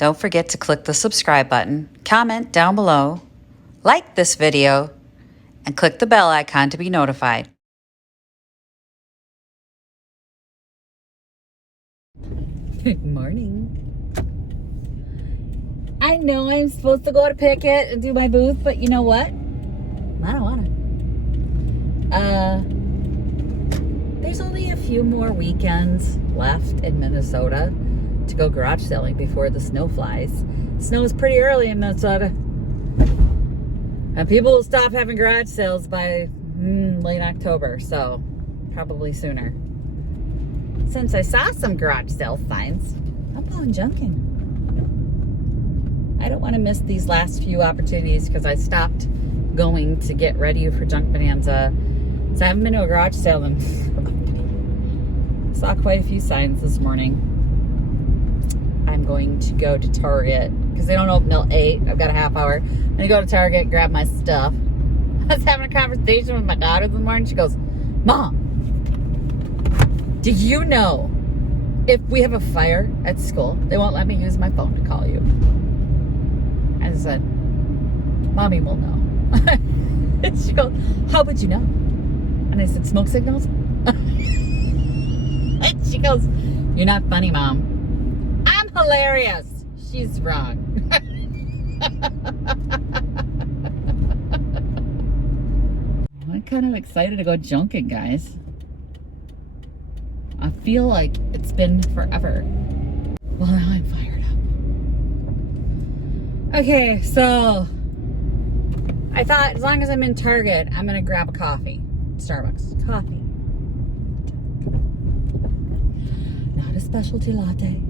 Don't forget to click the subscribe button, comment down below, like this video, and click the bell icon to be notified. Good morning. I know I'm supposed to go to Pickett and do my booth, but you know what? I don't want to. There's only a few more weekends left in Minnesota to go garage selling before the snow flies. Snow is pretty early in Minnesota. And people will stop having garage sales by late October, so probably sooner. Since I saw some garage sale signs, I'm going junking. I don't want to miss these last few opportunities because I stopped going to get ready for Junk Bonanza. So I haven't been to a garage sale and saw quite a few signs this morning. I'm going to go to Target because they don't open till 8. I've got a half hour. I'm going to go to Target and grab my stuff. I was having a conversation with my daughter this morning. She goes, Mom, do you know if we have a fire at school, they won't let me use my phone to call you? I said, Mommy will know. And she goes, how would you know? And I said, smoke signals? And she goes, you're not funny, Mom. I'm hilarious. She's wrong. I'm kind of excited to go junking, guys. I feel like it's been forever. Well, now I'm fired up. Okay, so I thought as long as I'm in Target, I'm going to grab a coffee. Starbucks. Coffee. Not a specialty latte.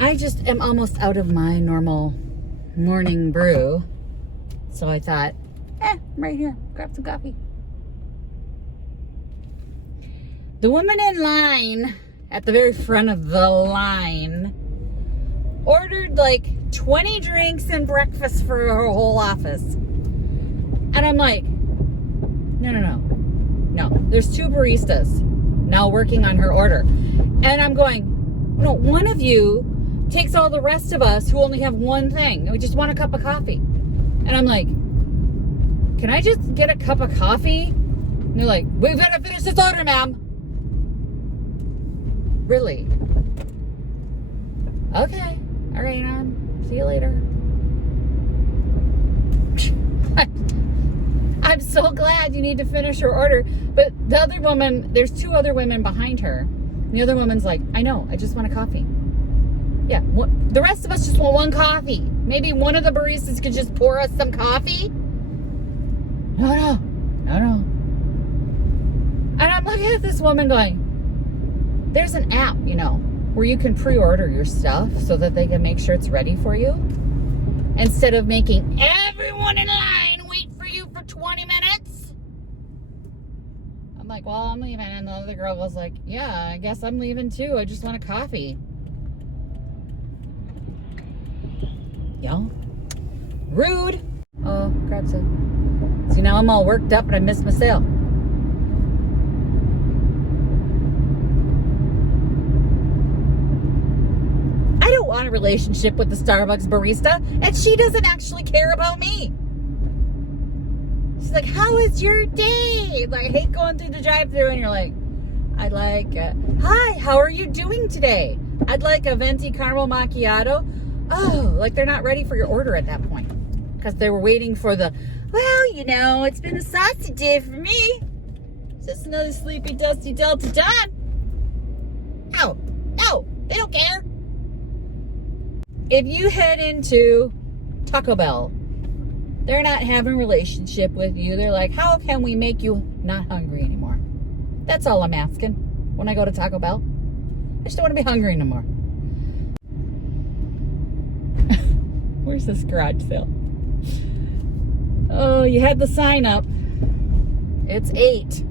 I just am almost out of my normal morning brew. So I thought, I'm right here. Grab some coffee. The woman in line, at the very front of the line, ordered like 20 drinks and breakfast for her whole office. And I'm like, no. There's 2 baristas now working on her order. And I'm going, no, one of you takes all the rest of us who only have one thing. We just want a cup of coffee. And I'm like, can I just get a cup of coffee? And they're like, we've got to finish this order, ma'am. Really? Okay. All right, see you later. I'm so glad you need to finish your order. But the other woman, there's 2 other women behind her. And the other woman's like, I know, I just want a coffee. Yeah, the rest of us just want one coffee. Maybe one of the baristas could just pour us some coffee. No. And I'm looking at this woman going, there's an app, where you can pre-order your stuff so that they can make sure it's ready for you. Instead of making everyone in line wait for you for 20 minutes. I'm like, well, I'm leaving. And the other girl was like, yeah, I guess I'm leaving too. I just want a coffee. Y'all, rude. Oh, grab some. See, now I'm all worked up and I missed my sale. I don't want a relationship with the Starbucks barista, and she doesn't actually care about me. She's like, how is your day? Like, I hate going through the drive-thru and you're like, I'd like, hi, how are you doing today? I'd like a venti caramel macchiato. Oh, like they're not ready for your order at that point. Because they were waiting for the, well, it's been a saucy day for me. Just another sleepy, dusty Delta Dawn. No, they don't care. If you head into Taco Bell, they're not having a relationship with you. They're like, how can we make you not hungry anymore? That's all I'm asking when I go to Taco Bell. I just don't want to be hungry anymore. Where's this garage sale? Oh, you had the sign up. It's 8.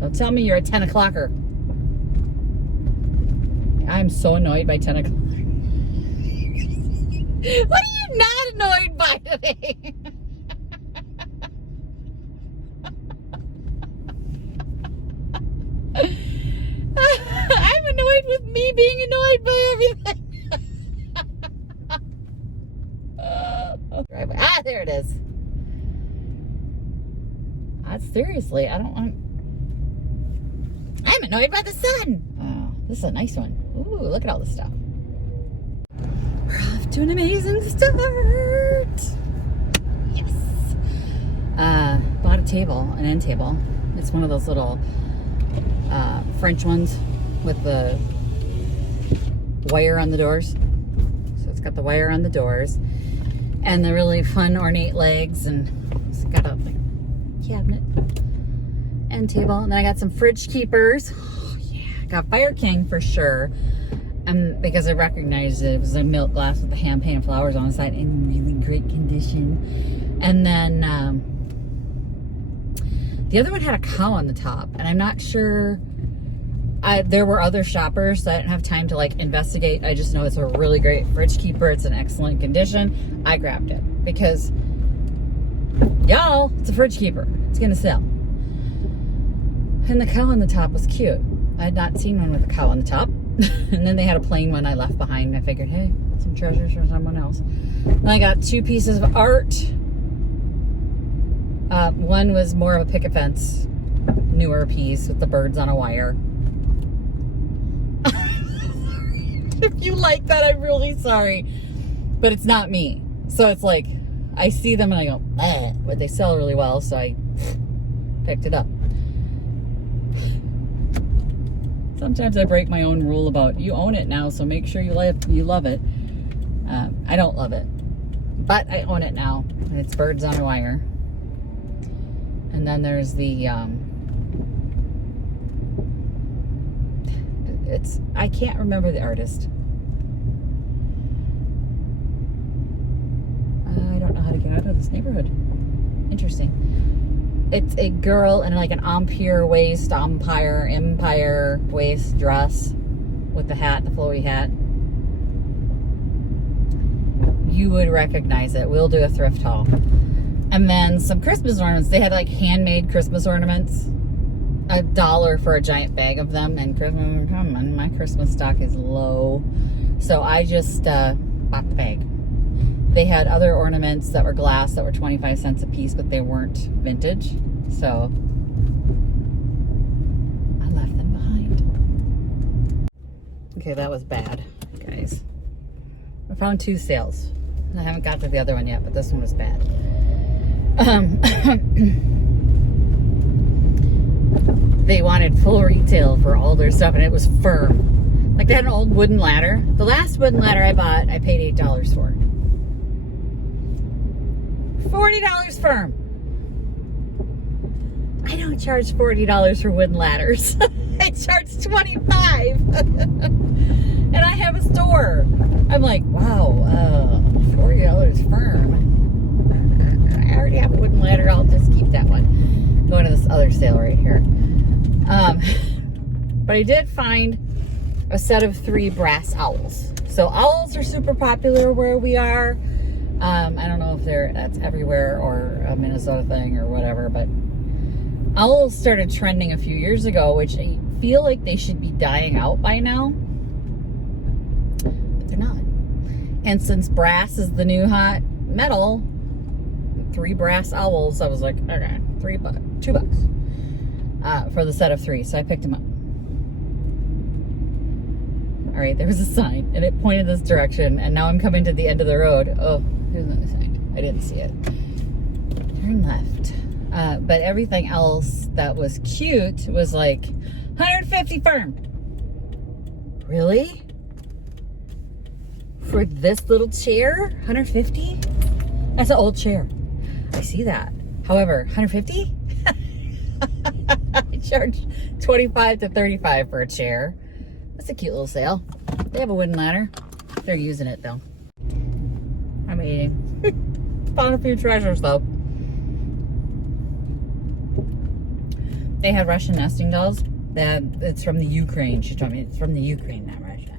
Don't tell me you're a 10 o'clocker. I'm so annoyed by 10 o'clock. What are you not annoyed by today? I'm annoyed with me being annoyed by everything. There it is. Seriously, I'm annoyed by the sun. Oh, this is a nice one. Ooh, look at all this stuff. We're off to an amazing start. Yes. Bought a table, an end table. It's one of those little French ones with the wire on the doors. So it's got the wire on the doors and the really fun ornate legs, and it's got a cabinet end table. And then I got some fridge keepers. Oh, yeah, got Fire King for sure. Because I recognized it was a milk glass with the hand painted flowers on the side in really great condition. And then the other one had a cow on the top, and I'm not sure. There were other shoppers, so I didn't have time to like investigate. I just know it's a really great fridge keeper. It's in excellent condition. I grabbed it because, y'all, it's a fridge keeper. It's gonna sell. And the cow on the top was cute. I had not seen one with a cow on the top. And then they had a plain one I left behind. I figured, hey, some treasures for someone else. And I got 2 pieces of art. One was more of a picket fence, newer piece with the birds on a wire. If you like that, I'm really sorry. But it's not me. So it's like, I see them and I go, eh, but they sell really well, so I picked it up. Sometimes I break my own rule about you own it now, so make sure you love it. I don't love it, but I own it now, and it's birds on a wire. And then there's the I can't remember the artist. I don't know how to get out of this neighborhood. Interesting. It's a girl in like an empire waist dress with the hat, the flowy hat. You would recognize it. We'll do a thrift haul. And then some Christmas ornaments. They had like handmade Christmas ornaments. $1 for a giant bag of them. And Christmas, come on, my Christmas stock is low. So I just bought the bag. They had other ornaments that were glass that were 25 cents a piece, but they weren't vintage. So I left them behind. Okay, that was bad, guys. I found 2 sales. I haven't got to the other one yet, but this one was bad. They wanted full retail for all their stuff, and it was firm. Like, they had an old wooden ladder. The last wooden ladder I bought, I paid $8 for. $40 firm. I don't charge $40 for wooden ladders. I charge $25. And I have a store. I'm like, wow, $40 firm. I already have a wooden ladder. I'll just keep that one. Going to this other sale right here. But I did find a set of 3 brass owls. So owls are super popular where we are. I don't know if that's everywhere or a Minnesota thing or whatever, but owls started trending a few years ago, which I feel like they should be dying out by now, but they're not. And since brass is the new hot metal, 3 brass owls, I was like, okay, $2 for the set of 3. So I picked them up. All right, there was a sign and it pointed this direction, and now I'm coming to the end of the road. Oh, there's another sign. I didn't see it. Turn left. But everything else that was cute was like $150 firm. Really? For this little chair? $150? That's an old chair. I see that. However, $150? I charge $25 to $35 for a chair. That's a cute little sale. They have a wooden ladder. They're using it though. I'm eating. Found a few treasures though. They had Russian nesting dolls. It's from the Ukraine. She told me it's from the Ukraine, not Russia.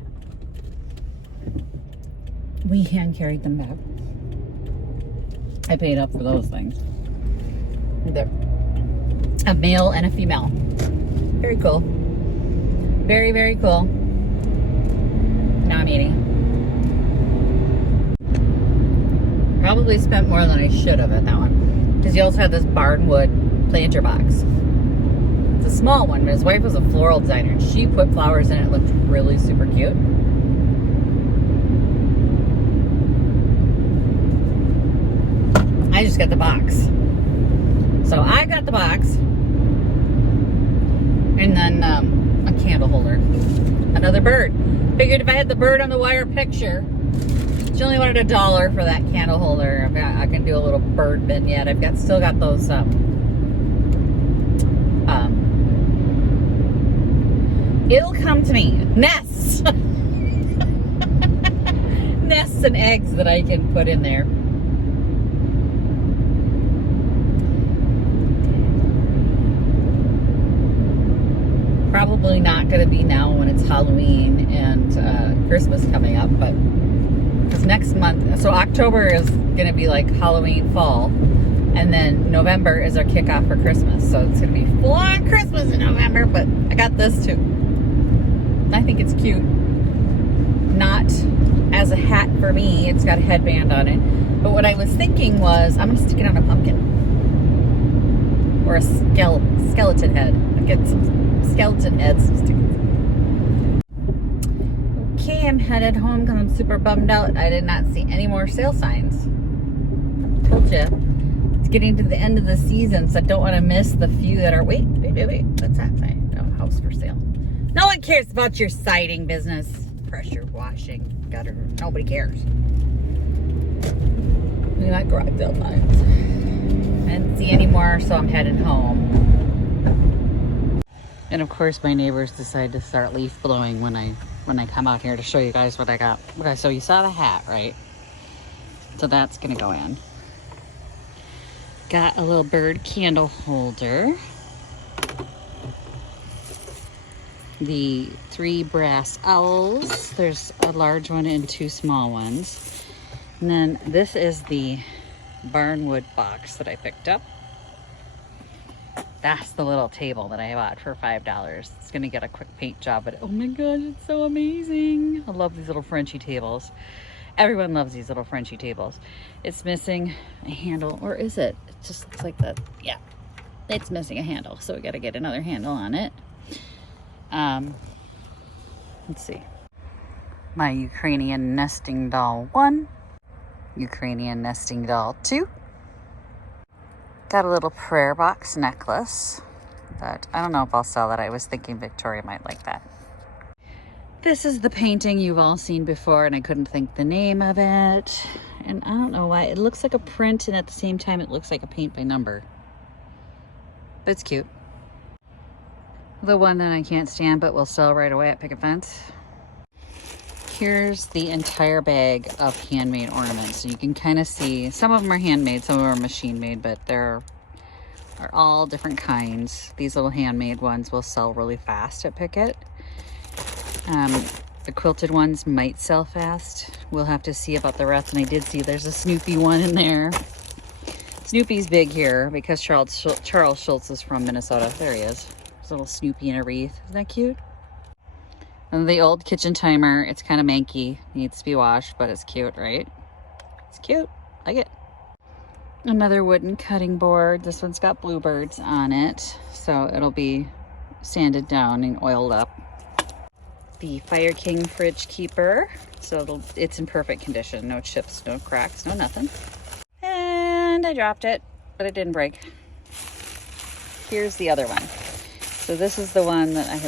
We hand carried them back. I paid up for those things. They're a male and a female. Very cool. Very, very cool. Now I'm eating. Probably spent more than I should have at that one. Because he also had this barnwood planter box. It's a small one, but his wife was a floral designer and she put flowers in it. It looked really super cute. I just got the box. So I got the box. And then a candle holder. Another bird. Figured if I had the bird on the wire picture, she only wanted $1 for that candle holder. I can do a little bird vignette. Still got those it'll come to me. Nests. Nests and eggs that I can put in there. Probably not going to be now when it's Halloween and Christmas coming up, but because next month, so October is going to be like Halloween fall, and then November is our kickoff for Christmas. So it's going to be full on Christmas in November, but I got this too. I think it's cute. Not as a hat for me. It's got a headband on it. But what I was thinking was, I'm going to stick it on a pumpkin. Or a skeleton head. I'll get some skeleton heads. Okay, I'm headed home because I'm super bummed out. I did not see any more sale signs. Told you. It's getting to the end of the season, so I don't want to miss the few that are... Wait. What's that say? No, house for sale. No one cares about your siding business. Pressure washing, gutter. Nobody cares. We got garage sale signs. I didn't see any more, so I'm headed home. And of course, my neighbors decide to start leaf blowing when I come out here to show you guys what I got. Okay, so you saw the hat, right? So that's gonna go in. Got a little bird candle holder. The 3 brass owls. There's a large one and 2 small ones. And then this is the barnwood box that I picked up. That's the little table that I bought for $5. It's gonna get a quick paint job, but oh my gosh, it's so amazing. I love these little Frenchy tables. Everyone loves these little Frenchy tables. It's missing a handle, or is it? It just looks like that. Yeah, it's missing a handle, so we gotta get another handle on it. Let's see. My Ukrainian nesting doll 1. Ukrainian nesting doll 2. Got a little prayer box necklace that I don't know if I'll sell that. I was thinking Victoria might like that. This is the painting you've all seen before, and I couldn't think the name of it. And I don't know why. It looks like a print, and at the same time it looks like a paint by number. But it's cute. The one that I can't stand but will sell right away at Picket Fence. Here's the entire bag of handmade ornaments. So you can kind of see, some of them are handmade, some of them are machine made, but they're all different kinds. These little handmade ones will sell really fast at Picket. The quilted ones might sell fast. We'll have to see about the rest. And I did see there's a Snoopy one in there. Snoopy's big here because Charles Schultz is from Minnesota. There he is. There's a little Snoopy in a wreath. Isn't that cute? And the old kitchen timer, it's kind of manky, needs to be washed, but it's cute, right? It's cute, I like it. Another wooden cutting board. This one's got bluebirds on it, so it'll be sanded down and oiled up. The Fire King fridge keeper, so it's in perfect condition. No chips, no cracks, no nothing. And I dropped it, but it didn't break. Here's the other one. So this is the one that I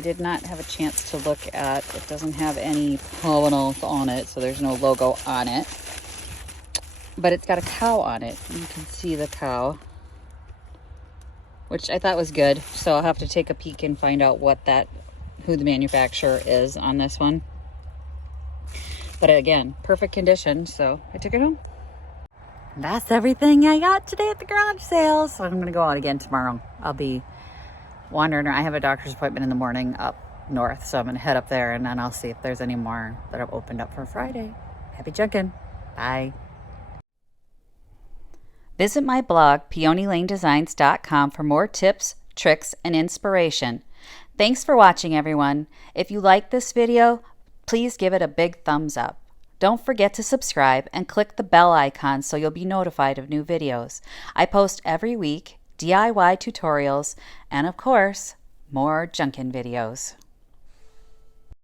did not have a chance to look at. It doesn't have any provenance on it, so there's no logo on it. But it's got a cow on it. You can see the cow, which I thought was good. So I'll have to take a peek and find out who the manufacturer is on this one. But again, perfect condition, so I took it home. That's everything I got today at the garage sale. So I'm gonna go out again tomorrow. I'll be wandering. I have a doctor's appointment in the morning up north, so I'm gonna head up there and then I'll see if there's any more that have opened up for Friday. Happy junkin'. Bye. Visit my blog, peonylanedesigns.com, for more tips, tricks, and inspiration. Thanks for watching, everyone. If you like this video, please give it a big thumbs up. Don't forget to subscribe and click the bell icon so you'll be notified of new videos. I post every week DIY tutorials and, of course, more Junkin videos.